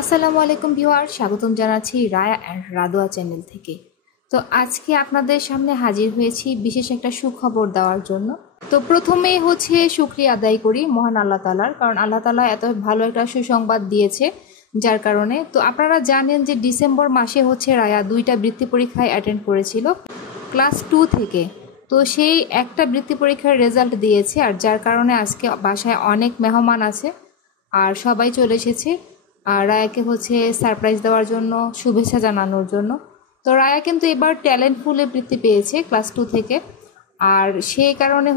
আসসালামু আলাইকুম ভিউয়ার, স্বাগতম জানাচ্ছি রায়া অ্যান্ড রাদোয়া চ্যানেল থেকে। তো আজকে আপনাদের সামনে হাজির হয়েছি বিশেষ একটা সুখবর দেওয়ার জন্য। তো প্রথমেই শুকরিয়া আদায় করি মহান আল্লাহ তাআলার, কারণ আল্লাহ তাআলা এত ভালো একটা সুসংবাদ দিয়েছে, যার কারণে তো আপনারা জানেন যে ডিসেম্বর মাসে রায়া 2টা বৃত্তি পরীক্ষায় অ্যাটেন্ড করেছিল ক্লাস 2 থেকে। তো সেই একটা বৃত্তি পরীক্ষার রেজাল্ট দিয়েছে, আর যার কারণে আজকে বাসায় অনেক মেহমান আছে আর সবাই চলে এসেছে আর রায়াকে সারপ্রাইজ দেওয়ার জন্য, শুভেচ্ছা জানানোর জন্য। তো রায়া কিন্তু এবার ট্যালেন্টফুলে বৃত্তি পেয়েছে ক্লাস 2 থেকে, আর সেই কারণে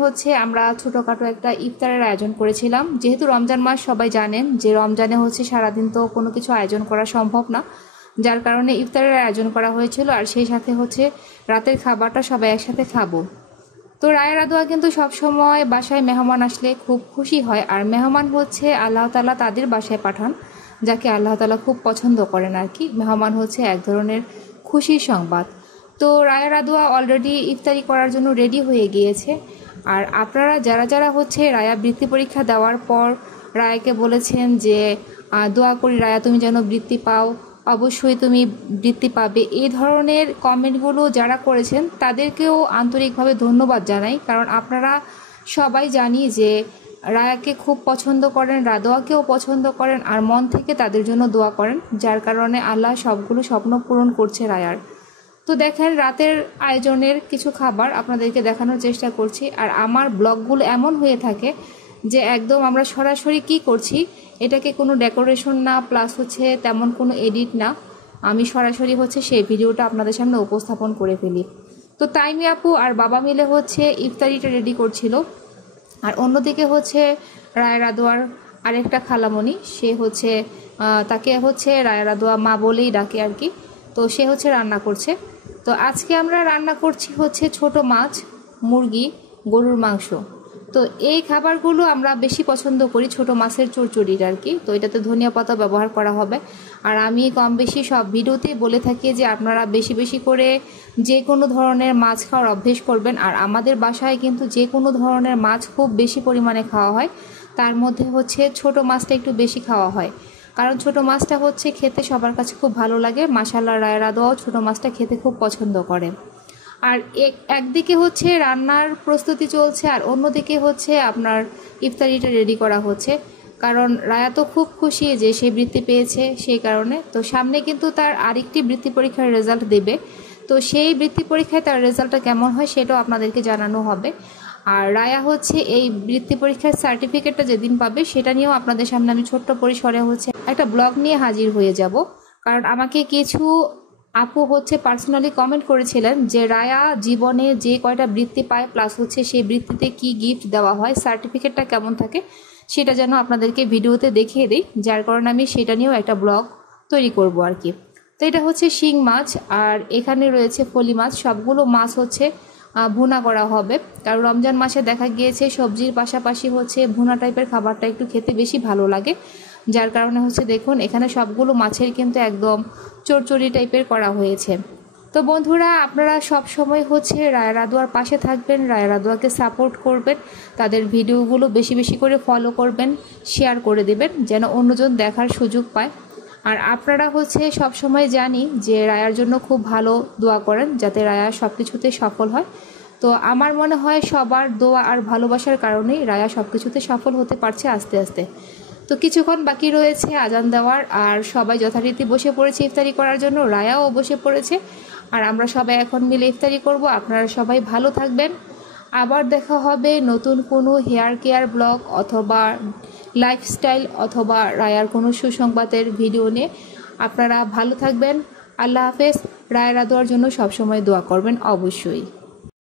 আমরা ছোটোখাটো একটা ইফতারের আয়োজন করেছিলাম। যেহেতু রমজান মাস, সবাই জানেন যে রমজানে সারাদিন তো কোনো কিছু আয়োজন করা সম্ভব না, যার কারণে ইফতারের আয়োজন করা হয়েছিল। আর সেই সাথে রাতের খাবারটা সবাই একসাথে খাবো। তো রায়া রাদোয়া কিন্তু সবসময় বাসায় মেহমান আসলে খুব খুশি হয়, আর মেহমান আল্লাহ তাআলা তাদের বাসায় পাঠান যাকে আল্লাহ তাআলা খুব পছন্দ করেন আর কি। মেহমান এক ধরনের খুশির সংবাদ। তো রায়া রাদোয়া অলরেডি ইফতারি করার জন্য রেডি হয়ে গিয়েছে। আর আপনারা যারা যারা রায়া বৃত্তি পরীক্ষা দেওয়ার পর রায়াকে বলেছেন যে দোয়া করি রায়া তুমি যেন বৃত্তি পাও, অবশ্যই তুমি বৃত্তি পাবে, এই ধরনের কমেন্টগুলো যারা করেছেন তাদেরকেও আন্তরিকভাবে ধন্যবাদ জানাই। কারণ আপনারা সবাই জানি যে রায়াকে খুব পছন্দ করেন, রাদোয়াকেও পছন্দ করেন, আর মন থেকে তাদের জন্য দোয়া করেন, যার কারণে আল্লাহ সবগুলো স্বপ্ন পূরণ করছে রায়ার। তো দেখেন, রাতের আয়োজনের কিছু খাবার আপনাদেরকে দেখানোর চেষ্টা করছি। আর আমার ব্লগগুলো এমন হয়ে থাকে যে একদম আমরা সরাসরি কি করছি, এটাকে কোনো ডেকোরেশন না, প্লাস তেমন কোনো এডিট না, আমি সরাসরি সেই ভিডিওটা আপনাদের সামনে উপস্থাপন করে ফেলি। তো তাইমি আপু আর বাবা মিলে ইফতারিটা রেডি করছিল। আর অন্যদিকে রায়া রাদোয়ার আরেকটা খালামণি, সে তাকে রায়া রাদোয়া মা বলেই ডাকে আর কি। তো সে রান্না করছে। তো আজকে আমরা রান্না করছি ছোট মাছ, মুরগি, গরুর মাংস। তো এই খাবারগুলো আমরা বেশি পছন্দ করি, ছোট মাছের চচ্চড়ির আর কি। তো এটাতে ধনিয়া পাতা ব্যবহার করা হবে। আর আমি কম বেশি সব ভিডিওতেই বলে থাকি যে আপনারা বেশি বেশি করে যে কোনো ধরনের মাছ খাওয়ার অভ্যেস করবেন। আর আমাদের বাসায় কিন্তু যে কোনো ধরনের মাছ খুব বেশি পরিমাণে খাওয়া হয়, তার মধ্যে ছোট মাছটা একটু বেশি খাওয়া হয়, কারণ ছোট মাছটা খেতে সবার কাছে খুব ভালো লাগে। মাশাআল্লাহ, রায়া রাদোয়াও ছোট মাছটা খেতে খুব পছন্দ করে। আর একদিকে রান্নার প্রস্তুতি চলছে, আর অন্যদিকে আপনার ইফতারিটা রেডি করা হচ্ছে, কারণ রায়া তো খুব খুশি যে সে বৃত্তি পেয়েছে সেই কারণে। তো সামনে কিন্তু তার আরেকটি বৃত্তি পরীক্ষার রেজাল্ট দেবে। তো সেই বৃত্তি পরীক্ষায় তার রেজাল্টটা কেমন হয় সেটাও আপনাদেরকে জানানো হবে। আর রায়া এই বৃত্তি পরীক্ষার সার্টিফিকেটটা যেদিন পাবে সেটা নিয়েও আপনাদের সামনে আমি ছোট্ট পরিসরে একটা ব্লগ নিয়ে হাজির হয়ে যাব। কারণ আমাকে কিছু আপু পার্সোনালি কমেন্ট করেছিলেন যে রায়া জীবনে যে কয়টা বৃত্তি পায়, প্লাস সেই বৃত্তিতে কি গিফট দেওয়া হয়, সার্টিফিকেটটা কেমন থাকে, সেটা যেন আপনাদেরকে ভিডিওতে দেখিয়ে দিই, যার কারণে আমি সেটা নিয়েও একটা ব্লগ তৈরি করব আর কি। তো এটা শিং মাছ, আর এখানে রয়েছে ফলি মাছ। সবগুলো মাছ ভুনা করা হবে, কারণ রমজান মাসে দেখা গিয়েছে সবজির পাশাপাশি ভুনা টাইপের খাবারটা একটু খেতে বেশি ভালো লাগে, যার কারণে দেখুন এখানে সবগুলো মাছের কিন্তু একদম চচ্চড়ি টাইপের করা হয়েছে। তো বন্ধুরা, আপনারা সব সময় রায়া রাদোয়ার পাশে থাকবেন, রায়া রাদোয়াকে সাপোর্ট করবেন, তাদের ভিডিওগুলো বেশি বেশি করে ফলো করবেন, শেয়ার করে দেবেন যেন অন্যজন দেখার সুযোগ পায়। আর আপনারা সব সময় জানি যে রায়ার জন্য খুব ভালো দোয়া করেন যাতে রায়া সব কিছুতে সফল হয়। তো আমার মনে হয় সবার দোয়া আর ভালোবাসার কারণেই রায়া সব কিছুতে সফল হতে পারছে আস্তে আস্তে। তো কিছুক্ষণ বাকি রয়েছে আজান দেওয়ার, আর সবাই যথারীতি বসে পড়েছে ইফতারি করার জন্য, রায়াও বসে পড়েছে, আর আমরা সবাই এখন মিলে ইফতারি করব। আপনারা সবাই ভালো থাকবেন। আবার দেখা হবে নতুন কোনো হেয়ার কেয়ার ব্লগ অথবা লাইফস্টাইল অথবা রায়ার কোনো সুসংবাদের ভিডিও নিয়ে। আপনারা ভালো থাকবেন। আল্লাহ হাফেজ। রায়া রাদোয়ার জন্য সবসময় দোয়া করবেন অবশ্যই।